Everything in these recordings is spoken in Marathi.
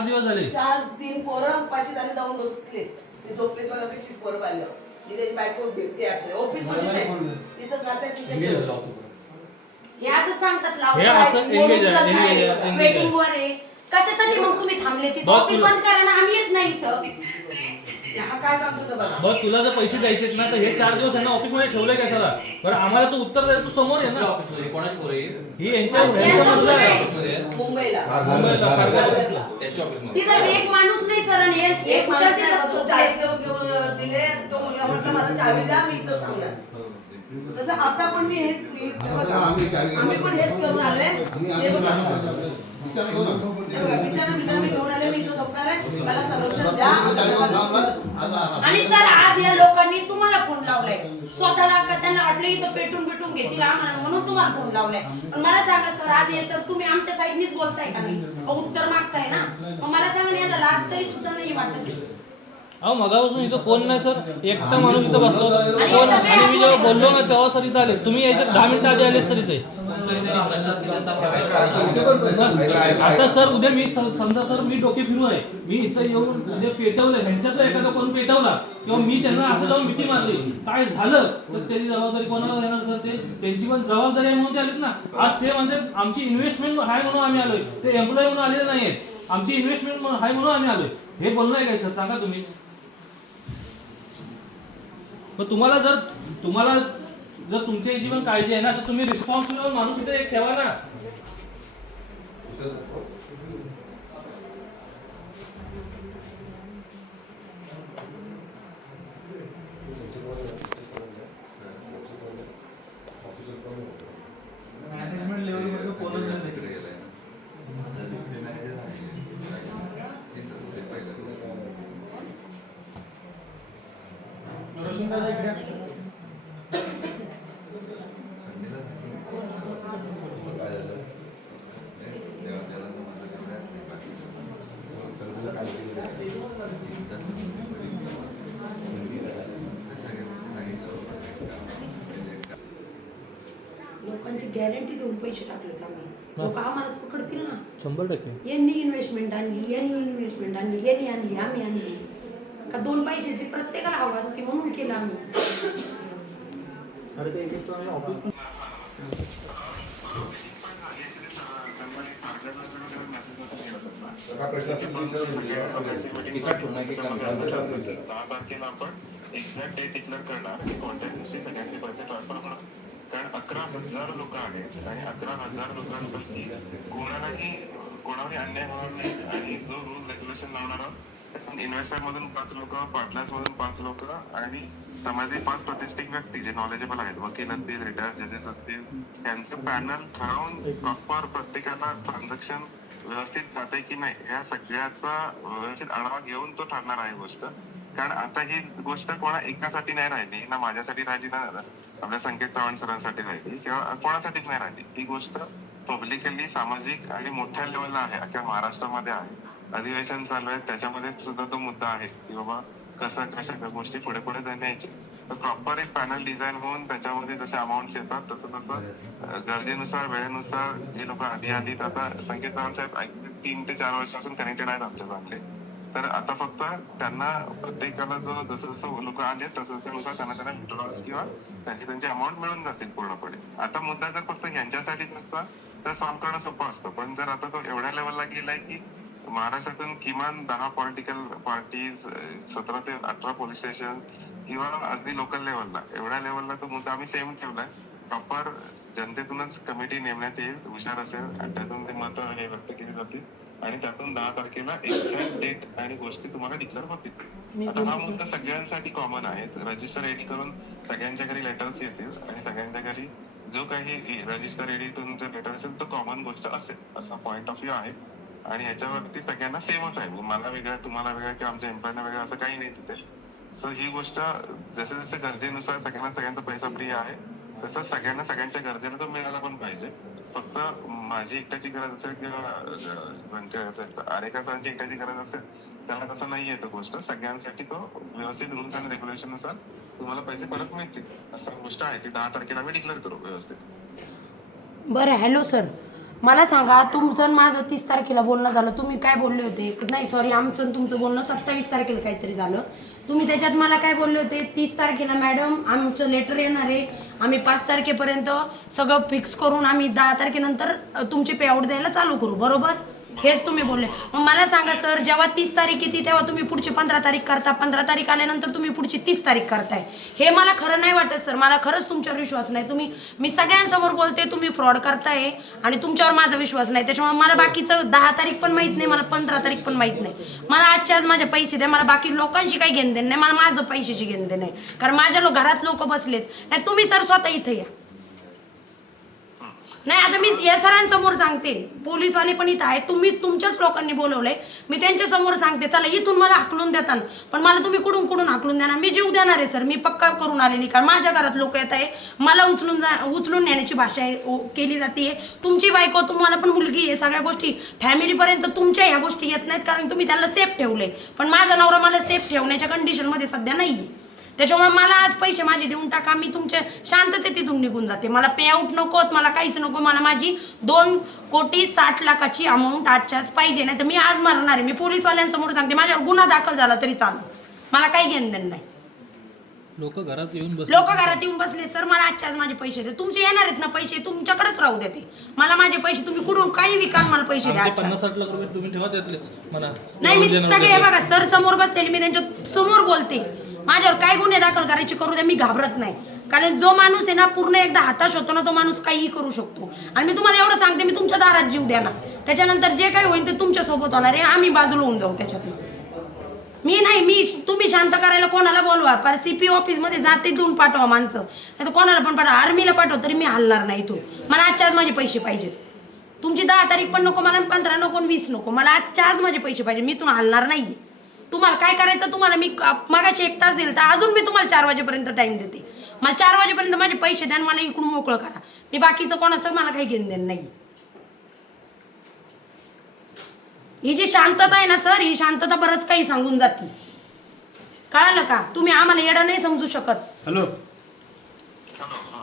4 दिवस झाले. 3 पोरं उपाशी झाले जाऊन बसले. ते झोपलेत बघा कशी पोरं बांधलं. मी त्याची बायको भेटते आपल्या ऑफिस मध्ये जाते. तिथं जाते तिथे हे असं सांगतात हे असं लावून वेटिंग वर आहे. कशासाठी मग तुम्ही थांबले तिथे? ऑफिस बंद करा ना, आम्ही येत नाही इथं. हा काय सांगतो बघा. बघ तुला जर पैसे द्यायचे ना तर हे 4 दिवस यांना ऑफिस मध्ये ठेवलंय कशाला? बरं आम्हाला तू उत्तर द्यायला तू समोर आहे ना. ऑफिस मध्ये कोणाची पोरं आहे? ही यांच्या मधलं आहे. ऑफिस मध्ये आहे? मुंबईला मुंबईला त्याच्या ऑफिस मध्ये. तिथं एक माणूस नाही सर, आणि एक मला कुशल तिथं बसून चावी घेऊन दिले. तो मुलगा म्हटलं मला चावी द्या, मी इथं थांबणार. तसं आता पण मी हेच आम्ही पण हेच करून आलोय. बिचारा मी घेऊन आले, मी इथं झोपणार आहे. मला संरक्षण द्या. आणि सर आज या लोकांनी तुम्हाला फोन लावलाय. स्वतःला त्यांना वाटलं इथं पेटून घेतील आम्हाला म्हणून तुम्हाला फोन लावलाय. पण मला सांगा सर, आज हे सर तुम्ही आमच्या साईडनीच बोलताय का नाही? उत्तर मागताय ना, मग मला सांगा याला लाज तरी सुद्धा नाही वाटत. अहो मगापासून इथं कोण नाही सर, एकटा माणूस इथं बसलो कोण. आणि मी जेव्हा बोललो ना तेव्हा सर इथं आले. तुम्ही यायचे 10 मिनिटं आधी आले सर इथे. आता सर उद्या मी समजा सर मी डोके फिरू आहे, मी इथं येऊन म्हणजे पेटवलं, ह्यांच्यातलं एखादा कोण पेटवला किंवा मी त्यांना असं जाऊन मिठी मारली, काय झालं तर त्याची जबाबदारी कोणाला देणार सर? ते त्यांची पण जबाबदारी आहे म्हणून ते आलेत ना. आज ते म्हणजे आमची इन्व्हेस्टमेंट आहे म्हणून आम्ही आलोय, ते एम्प्लॉय म्हणून आलेले नाहीये. आमची इन्व्हेस्टमेंट आहे म्हणून आम्ही आलोय. हे बोलणं आहे काय सर? सांगा तुम्ही. तुम्हाला जर तुमची याची पण काळजी आहे ना तर तुम्ही रिस्पॉन्सिबल माणूस इथे एक ठेवा ना. मॅनेजमेंट लेवलमध्ये कोणच नाही. लोकांची गॅरंटी देऊन पैसे टाकलेत आम्ही. लोक आम्हालाच पकडतील ना. 100%. यांनी इन्व्हेस्टमेंट आणली, यांनी आणली, आम्ही आणली का? 2 पैशाची प्रत्येकाला हवं असते म्हणून केलं आम्ही. आपण एक्झॅक्ट डेट डिक्लेअर करणार की कोणत्या दिवशी सगळ्यांचे पैसे ट्रान्सफर होणार. कारण 11,000 लोक आहेत आणि 11,000 लोकांपैकी कोणालाही अन्याय होणार नाही. आणि जो रूल रेग्युलेशन लावणार आहोत, इन्व्हेस्टर मधून 5 लोक, पार्टनर्स मधून 5 लोक आणि समाजातील 5 प्रतिष्ठित व्यक्ती जे नॉलेजेबल आहेत, वकील असतील, रिटायर्ड जजेस असतील, त्यांचं पॅनल ठरवून प्रॉपर प्रत्येकाला ट्रान्झॅक्शन व्यवस्थित जाते की नाही या सगळ्याचा व्यवस्थित आढावा घेऊन तो ठरणार आहे गोष्ट. कारण आता ही गोष्ट कोणा एकासाठी नाही राहिली ना, माझ्यासाठी राहिली ना, आपल्या संकेत चव्हाण सरांसाठी राहिली किंवा कोणासाठीच नाही राहिली. ती गोष्ट पब्लिकली सामाजिक आणि मोठ्या लेवलला आहे, अख्ख्या महाराष्ट्रामध्ये आहे. अधिवेशन चालू आहे, त्याच्यामध्ये सुद्धा तो मुद्दा आहे की बाबा कशा गोष्टी पुढे न्यायची. तर प्रॉपर एक पॅनल डिझाईन होऊन त्याच्यामध्ये जसे अमाऊंट येतात तसं गरजेनुसार वेळेनुसार जी लोक आधी आलीत. आता संकेत चव्हाण साहेब 3 ते 4 वर्षापासून कनेक्टेड आहेत आमच्या चांगले. तर आता फक्त त्यांना प्रत्येकाला जसं लोक आले तसं त्यांना विड्रॉल्स किंवा त्यांची अमाऊंट मिळून जातील पूर्णपणे. आता मुद्दा जर फक्त ह्यांच्यासाठीच नसता तर सॉल्व्ह करणं सोपं असतं. पण जर आता तो एवढ्या लेवलला गेलाय की महाराष्ट्रातून किमान 10 पॉलिटिकल पार्टीज, 17 ते 18 पोलीस स्टेशन किंवा अगदी लोकल लेवलला एवढ्या लेवलला तो मुद्दा आम्ही सेम ठेवलाय. प्रॉपर जनतेतूनच कमिटी नेमण्यात येईल, हुशार असेल आणि त्यातून ते मत हे व्यक्त केली जातील आणि त्यातून 10 तारखेला एक्झॅक्ट डेट आणि गोष्टी तुम्हाला डिक्लेअर होतील. आता हा मुद्दा सगळ्यांसाठी कॉमन आहे. रजिस्टर एडी करून सगळ्यांच्या घरी लेटर्स येतील आणि सगळ्यांच्या घरी जो काही रजिस्टर एडीतून जो लेटर असेल तो कॉमन गोष्ट असेल असा पॉईंट ऑफ व्ह्यू आहे. आणि ह्याच्यावरती सगळ्यांना सेमच आहे, मला वेगळं तुम्हाला वेगळं किंवा आमच्या एम्प्लॉयना वेगळं असं काही नाही तिथे. सो ही गोष्ट जसे गरजेनुसार सगळ्यांचा पैसा प्रिय आहे तसं सगळ्यांना सगळ्यांच्या गरजेला तो मिळाला पण पाहिजे. फक्त माझी एकट्याची गरज असेल किंवा आरेका सरांची एकट्याची गरज असेल त्याला तसं नाहीये तो गोष्ट. सगळ्यांसाठी तो व्यवस्थित रूल्स आणि रेग्युलेशन नुसार तुम्हाला पैसे परत मिळतील असं गोष्ट आहे. ती 10 तारखेला आम्ही डिक्लेअर करू व्यवस्थित. बरं. हॅलो सर, मला सांगा, तुमचं आणि माझं 30 तारखेला बोलणं झालं. तुम्ही काय बोलले होते? नाही सॉरी, आमचं आणि तुमचं बोलणं 27 तारखेला काहीतरी झालं. तुम्ही त्याच्यात मला काय बोलले होते? 30 तारखेला मॅडम आमचं लेटर येणार आहे, आम्ही 5 तारखेपर्यंत सगळं फिक्स करून आम्ही 10 तारखेनंतर तुमचे पेआउट द्यायला चालू करू, बरोबर? हेच तुम्ही बोलले. मग मला सांगा सर, जेव्हा 30 तारीख येते तेव्हा तुम्ही पुढची 15 तारीख करता, 15 तारीख आल्यानंतर तुम्ही पुढची 30 तारीख करताय. हे मला खरं नाही वाटत सर. मला खरंच तुमच्यावर विश्वास नाही. मी सगळ्यांसमोर बोलते, तुम्ही फ्रॉड करताय आणि तुमच्यावर माझा विश्वास नाही. त्याच्यामुळे मला बाकीचं 10 तारीख पण माहीत नाही, मला 15 तारीख पण माहीत नाही. मला आजच्या आज माझे पैसे द्या. मला बाकी लोकांशी काही घेणं देणं नाही. मला माझं पैशाची घेणं देणं नाही, कारण माझ्या घरात लोक बसलेत. नाही तुम्ही सर स्वतः इथे या. नाही आता मी या सरांसमोर सांगते, पोलीसवाले पण इथं आहे, तुम्ही तुमच्याच लोकांनी बोलवलंय, मी त्यांच्या समोर सांगते. चला इथून मला हाकलून देतात, पण मला तुम्ही कुठून हाकलून देणार? मी जीव देणार आहे सर. मी पक्का करून आलेली, कारण माझ्या घरात लोक येत आहे, मला उचलून नेण्याची भाषा केली जाते. तुमची बायको, तुम्हाला पण मुलगी आहे, सगळ्या गोष्टी फॅमिलीपर्यंत तुमच्या ह्या गोष्टी येत नाहीत, कारण तुम्ही त्याला सेफ ठेवले. पण माझा नवरा मला सेफ ठेवण्याच्या कंडिशनमध्ये सध्या नाही आहे. त्याच्यामुळे मला आज पैसे माझे देऊन टाका, मी तुमच्या शांततेत तिथून निघून जाते. मला पेआउट नकोत, मला काहीच नको. मला माझी 2,60,00,000ची अमाऊंट आजच्या आज पाहिजे, नाही तर मी आज मरणार आहे. मी पोलीसवाल्यांसमोर सांगते, माझ्यावर गुन्हा दाखल झाला तरी चालेल, मला काही घेणं देणं नाही. लोक घरात येऊन बसले सर, मला आजच्या आज माझे पैसे दे. तुमचे येणार आहेत ना पैसे, तुमच्याकडेच राहू देते. मला माझे पैसे तुम्ही कुठून काही विका, मला पैसे द्या. 50-60 लाख रुपये तुम्ही ठेवा त्यातलेच म्हणा. नाही मी सगळे बघा सर समोर बसलेले, मी त्यांच्या समोर बोलते. माझ्यावर काय गुन्हे दाखल करायचे करू द्या, मी घाबरत नाही. कारण जो माणूस आहे ना पूर्ण एकदा हताश होतो ना, तो माणूस काहीही करू शकतो. आणि मी तुम्हाला एवढं सांगते, मी तुमच्या दारात जीव द्या ना, त्याच्यानंतर जे काही होईल ते तुमच्या सोबत होणार आहे. आम्ही बाजूला होऊन जाऊ त्याच्यातून. तुम्ही शांत करायला कोणाला बोलवा, पर CP ऑफिसमध्ये जाते, देऊन पाठवा माणसं, नाही तर कोणाला पण पाठवा, आर्मीला पाठवा, तरी मी हलणार नाही इथून. मला आजच्या आज माझे पैसे पाहिजेत. तुमची 10 तारीख पण नको मला, 15 नको, 20 नको, मला आजच्या आज माझे पैसे पाहिजे. मी इथून हलणार नाही. तुम्हाला काय करायचं, तुम्हाला मी मागाशी 1 तास दिला, तर अजून मी तुम्हाला 4 वाजेपर्यंत टाइम देते. मला 4 वाजेपर्यंत माझे पैसे द्या, मला इकडून मोकळं करा. मी बाकीचं कोणाचं मला काही घेणं देणं नाही. ही जी शांतता आहे ना सर, ही शांतता बरंच काही सांगून जाते, कळालं का? तुम्ही आम्हाला येडं नाही समजू शकत. हॅलो,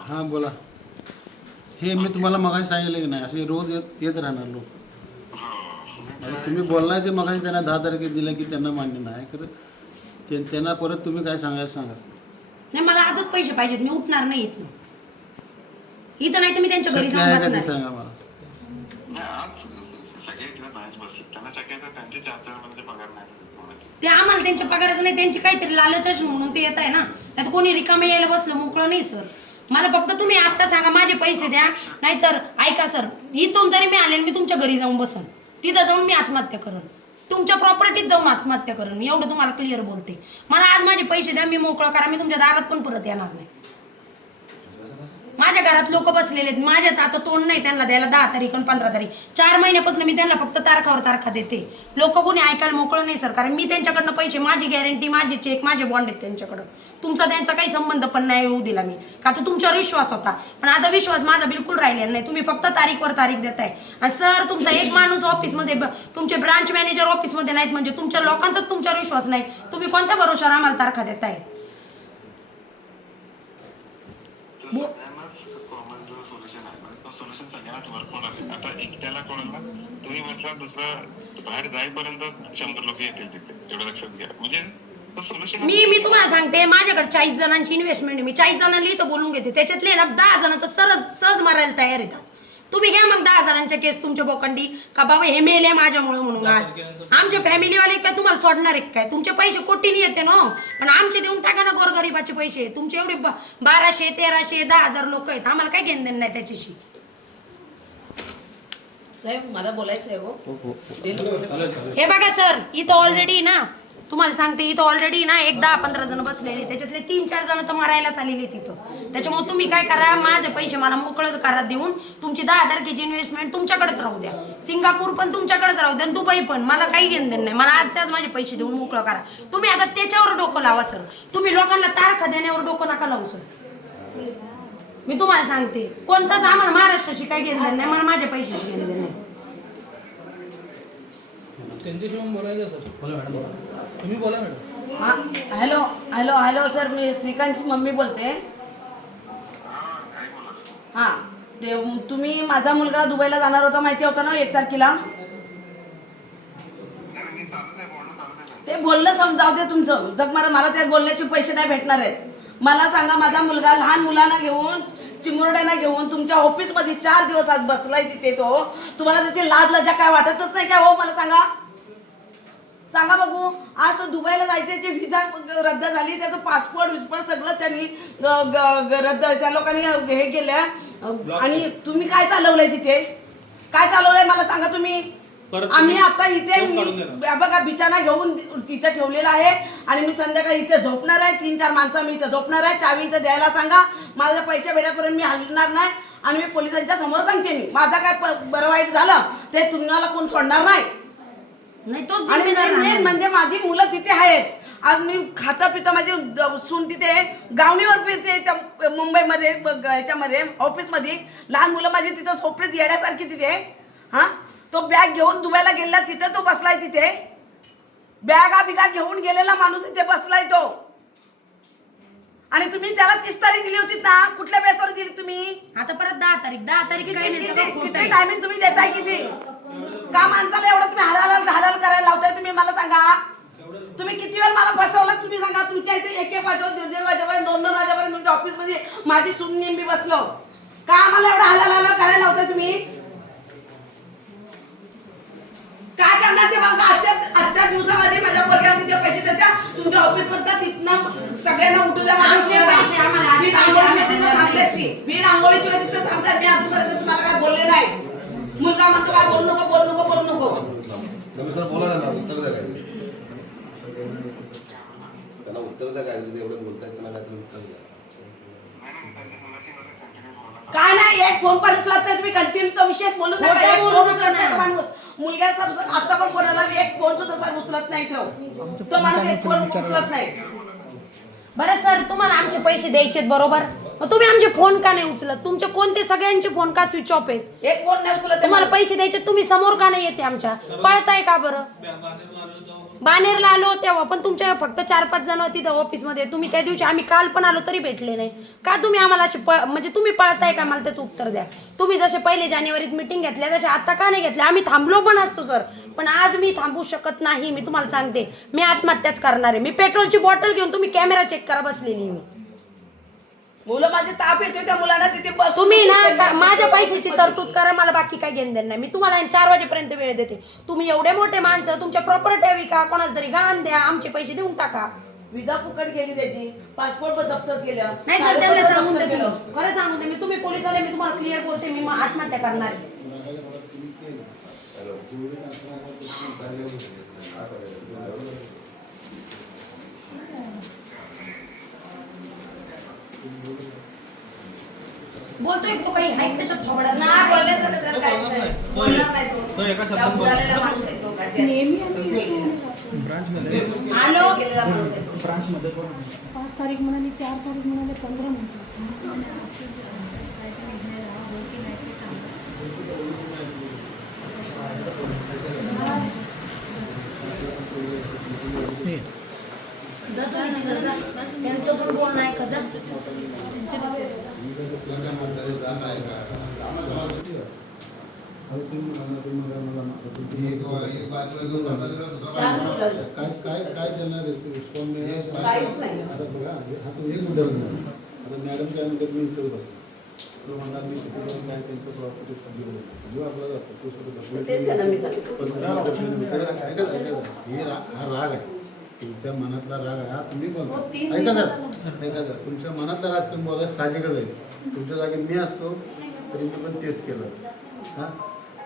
हां बोला. हे मी तुम्हाला मगाशी सांगितलं की नाही, असे रोज येत राहणार लोक. तुम्ही बोललाय ते मगाशी त्यांना 10 तारखेला दिलं की त्यांना मान्य नाही खरं, त्यांना परत तुम्ही काय सांगायचं सांगा. नाही मला आजच पैसे पाहिजेत, मी उठणार नाही इथं. नाही तर मी त्यांच्या घरी जाऊन बसणार. सांगा मला. ते आम्हाला त्यांच्या पगाराचं नाही, त्यांची काहीतरी लालच म्हणून ते येत आहे ना, नाही कोणी रिकामे यायला बसलं मोकळं नाही सर. मला फक्त तुम्ही आत्ता सांगा माझे पैसे द्या, नाहीतर ऐका सर, इथून जरी मी आले मी तुमच्या घरी जाऊन बसन, तिथं जाऊन मी आत्महत्या करेन, तुमच्या प्रॉपर्टीत जाऊन आत्महत्या करेन. मी एवढं तुम्हाला क्लिअर बोलते. मला आज माझे पैसे द्या, मी मोकळं करा, मी तुमच्या दारात पण परत येणार नाही. माझ्या घरात लोक बसलेले आहेत, माझ्यात आता तोंड नाही त्यांना द्यायला 10 तारीख आणि 15 तारीख. 4 महिन्यापासून मी त्यांना फक्त तारखावर तारखा देते. लोक कोणी ऐकायला मोकळं नाही सर, कारण मी त्यांच्याकडनं पैसे, माझी गॅरंटी, माझे चेक, माझे बॉन्ड आहेत त्यांच्याकडं. तुमचा त्यांचा काही संबंध पण नाही येऊ दिला मी, का तर तुमच्यावर विश्वास होता. पण आता विश्वास माझा बिलकुल राहिलेला नाही. तुम्ही फक्त तारीखवर तारीख देताय. आणि सर तुमचा एक माणूस ऑफिसमध्ये, तुमचे ब्रांच मॅनेजर ऑफिसमध्ये नाहीत म्हणजे तुमच्या लोकांचाच तुमच्यावर विश्वास नाही. तुम्ही कोणत्या भरोशावर आम्हाला तारखा देताय? आता एकट्याला कोणाला तुम्ही म्हटलं दुसरं बाहेर जाईपर्यंत 100 लोक येतील तिथे, तेवढं लक्षात घ्या. म्हणजे मी तुम्हाला सांगते, माझ्याकडे 40 जणांची इन्व्हेस्टमेंट आहे. मी 40 जणांना इथं बोलून घेते, त्याच्यातले ना 10 जण तर सहज मारायला तयार आहेत. तुम्ही घ्या मग 10 जणांच्या केस तुमच्या बोकंडी, का बाबा हे मेले माझ्यामुळे म्हणून. आज आमच्या फॅमिलीवाले काय तुम्हाला सोडणार आहे काय? तुमचे पैसे कोटीने येते ना, पण आमचे देऊन टाका ना गोरगरिबाचे पैसे. तुमचे एवढे 1200, 1300, 10,000 लोक आहेत, आम्हाला काय घेणं देणं नाही त्याच्याशी. साहेब मला बोलायचं आहे. हो हे बघा सर, इथं ऑलरेडी ना तुम्हाला सांगते, इथं ऑलरेडी ना 10-15 जण बसलेले, त्याच्यातले 3-4 जण तर मारायलाच आलेले तिथं. त्याच्यामुळे तुम्ही काय करा, माझे पैसे मला मोकळं करा देऊन, तुमची 10 तारखेची इन्व्हेस्टमेंट तुमच्याकडेच राहू द्या, सिंगापूर पण तुमच्याकडेच राहू द्या, दुबई पण. मला काही घेणं देणं नाही. मला आजच्याच माझे पैसे देऊन मोकळं करा. तुम्ही आता त्याच्यावर डोकं लावा सर. तुम्ही लोकांना तारखा देण्यावर डोकं नका लावू सर. मी तुम्हाला सांगते, कोणताच आम्हाला महाराष्ट्राशी काही घेणं देणं नाही, मला माझ्या पैशाशी घेणं देणं नाही. त्यांच्याशी मग बोलायचं सर. बोला मॅडम, तुम्ही बोला madam. Hello hello hello sir, मी श्रीकांतची मम्मी बोलते. हां तुम्ही माझा मुलगा दुबईला जाणार होता माहिती होता ना 1 तारखेला? नाही, मी चालूच आहे, बोलणं चालूच आहे. ते बोलणं समजावं दे तुमचं. जग मला ते बोलण्याचे पैसे नाही भेटणार आहेत. मला सांगा, माझा मुलगा लहान मुलांना घेऊन चिमुरड्यांना घेऊन तुमच्या ऑफिसमध्ये 4 दिवस आज बसलाय तिथे. तो तुम्हाला त्याची लाज लज्जा काय वाटतच नाही काय? हो मला सांगा, सांगा बघू. आज तो दुबईला जायचे, त्याची व्हिसा रद्द झाली, त्याचं पासपोर्ट सगळं त्यांनी रद्द, त्या लोकांनी हे केलं. आणि तुम्ही काय चालवलंय तिथे? काय चालवलंय मला सांगा तुम्ही. आम्ही आता इथे बघा बिछाना घेऊन तिथे ठेवलेला आहे आणि मी संध्याकाळी इथे झोपणार आहे. 3-4 माणसं मी इथे झोपणार आहे. चावी इथे द्यायला सांगा. माझ्या पैसे भेटापर्यंत मी हलणार नाही आणि मी पोलिसांच्या समोर सांगते. मी माझा काय बरं वाईट झालं ते तुम्हाला कोण सोडणार नाही. आणि मेन म्हणजे माझी मुलं तिथे आहेत. आज मी खाता पिता माझी सून तिथे गावणीवर फिरते मुंबईमध्ये, ह्याच्यामध्ये ऑफिसमध्ये. लहान मुलं माझी तिथं झोपडीत येण्यासारखी तिथे. हा, तो बॅग घेऊन दुबईला गेलेला, तिथे तो बसलाय. तिथे बॅगा बिगा घेऊन गेलेला माणूस तिथे बसलाय तो. आणि तुम्ही त्याला 30 तारीख दिली होती ना, कुठल्या बेसवर दिली तुम्ही? आता परत 10 तारीख काही नाही, सगळं खोटं किती आहे. टायमिंग तुम्ही देताय? किती का माणसाला एवढं तुम्ही हालाल करायला लावताय? तुम्ही मला सांगा, तुम्ही किती वेळ मला फसवलं तुम्ही सांगा. तुमच्या इथे 1-1 वाजेवर 1:30 वाजेपर्यंत 2-2 वाजेपर्यंत तुमच्या ऑफिसमध्ये माझी सून नेहमी बसलो. का आम्हाला एवढं हालाल करायला लावताय तुम्ही? काय करणार ते मला आजच्या दिवसामध्ये माझ्या पोरग्याला तिथे पैसे द्यायच्या तुमच्या ऑफिस मधनं तिथनं सगळ्यांना उठू द्या. आमचे पैसे आम्हाला आज थांबतात ती वीर आंघोळीशिवाय तिथं थांबतात. मी अजूनपर्यंत तुम्हाला काय बोलले नाही. मुलगा म्हणतो काय बोलू नको बोलू नको बोलू नको. सर बोला ना, उत्तर द्या काय त्यांना, उत्तर द्या काय एवढं बोलतायत त्यांना, काय उत्तर द्या. नाही, त्यांच्या मुलाशी माझं कंटिन्यू बोलणं काय नाही, एक फोन पण उचलत नाही तुम्ही. कंटिन्यूचा विषय बोलून नका. एक फोन उचलत नाही तो माणूस. मुलग्याचा आता पण कोणाला एक फोन सुद्धा तसा उचलत नाही. तो माणूस एक फोन उचलत नाही. बरं सर, तुम्हाला आमचे पैसे द्यायचे बरोबर, मग तुम्ही आमचे फोन का नाही उचलत? तुमचे कोणते सगळ्यांचे फोन का स्विच ऑफ आहेत? एक फोन नाही उचलत. तुम्हाला पैसे द्यायचे, तुम्ही समोर का नाही येते आमच्या? पळताय का बरं? बानेरला आलो तेव्हा पण तुमच्या फक्त 4-5 जण तिथं ऑफिसमध्ये. तुम्ही त्या दिवशी, आम्ही काल पण आलो तरी भेटले नाही का? तुम्ही आम्हाला असे म्हणजे तुम्ही पळताय का? मला त्याचं उत्तर द्या. तुम्ही जसे 1 जानेवारीत मीटिंग घेतल्या तसे आता का नाही घेतल्या? आम्ही थांबलो पण असतो सर, पण आज मी थांबू शकत नाही. मी तुम्हाला सांगते, मी आत्महत्याच करणार आहे. मी पेट्रोलची बॉटल घेऊन, तुम्ही कॅमेरा चेक करा, बसलेली मी. मुलं माझे ताप येते त्या मुलांना तिथे तुम्ही ना माझ्या पैशाची तरतूद करा, मला बाकी काय घेणं देणं नाही. मी तुम्हाला 4 वाजेपर्यंत वेळ देते. तुम्ही एवढे मोठे माणसं, तुमच्या प्रॉपर्टी विका, कोणाला तरी गाण द्या, आमचे पैसे देऊन टाका. विजा फुकट गेली त्याची, पासपोर्ट जप्त केलं. नाही सर, त्यांना सांगून दे, खरं सांगून दे. मी तुम्ही पोलिसाला, मी तुम्हाला क्लिअर बोलते, मी आत्महत्या करणार आहे. बोलतोय तो काही आहे त्याच्यात थोडा नाही बोलण्याचं तर काहीच नाही. बोलणार नाही तो. तो एका शब्दात त्या बुडालेला माणूस आहे तो. आलो. गेलेला माणूस आहे तो. 5 तारीख म्हणाली, 4 तारीख म्हणाले, 15 म्हणतात. त्यांचं पण बोलणं आहे कसं. काय त्यांना रिस्पॉन्ड काहीच नाही. आता बघा, हा तो एक उदाहरण आहे. आता मॅडम काय म्हणतात, मी इथं बसतो. तो म्हणणार मी शिकवलं काय त्यांचं प्रॉपर्टी सगळी आपला जातो. तेच झालं मी सांगितलं. हा राग आहे, तुमच्या मनातला राग आहे. हा तुम्ही बोलता, ऐका जर तुमच्या मनातला राग तुम्ही बोलायला साहजिकच आहे. तुमच्या जागी मी असतो तरी मी पण तेच केलं. हां,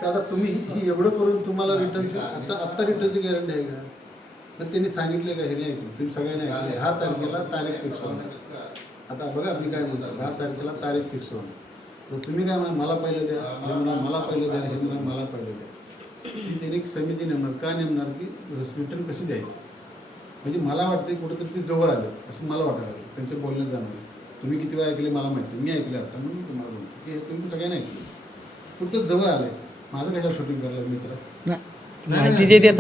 तर आता तुम्ही ही एवढं करून तुम्हाला रिटर्नची आत्ता रिटर्नची गॅरंटी आहे का? तर त्यांनी सांगितले का? हे नाही ऐकलं तुम्ही, सगळ्यांनी ऐकले. 10 तारखेला तारीख फिक्स होणार. आता बघा मी काय म्हणतो, 10 तारखेला तारीख फिक्स होणार. तर तुम्ही काय म्हणा, मला पहिलं द्या, हे म्हणा मला पहिलं द्या, हे म्हणा मला पहिलं द्या. ती त्यांनी एक समिती नेमणार. का नेमणार? की रिटर्न कशी द्यायची. म्हणजे मला वाटते कुठेतरी ते जवळ आलं असं मला वाटायला लागलं त्यांच्या बोलण्यात जाणार. तुम्ही किती वेळा ऐकले मला माहिती, मी ऐकले आता म्हणून तुम्हाला बोलतो की हे तुम्ही सगळ्यांनी ऐकले. कुठं जवळ आलं. माझं कशाला शूटिंग करायला मित्र माहिती जे देतात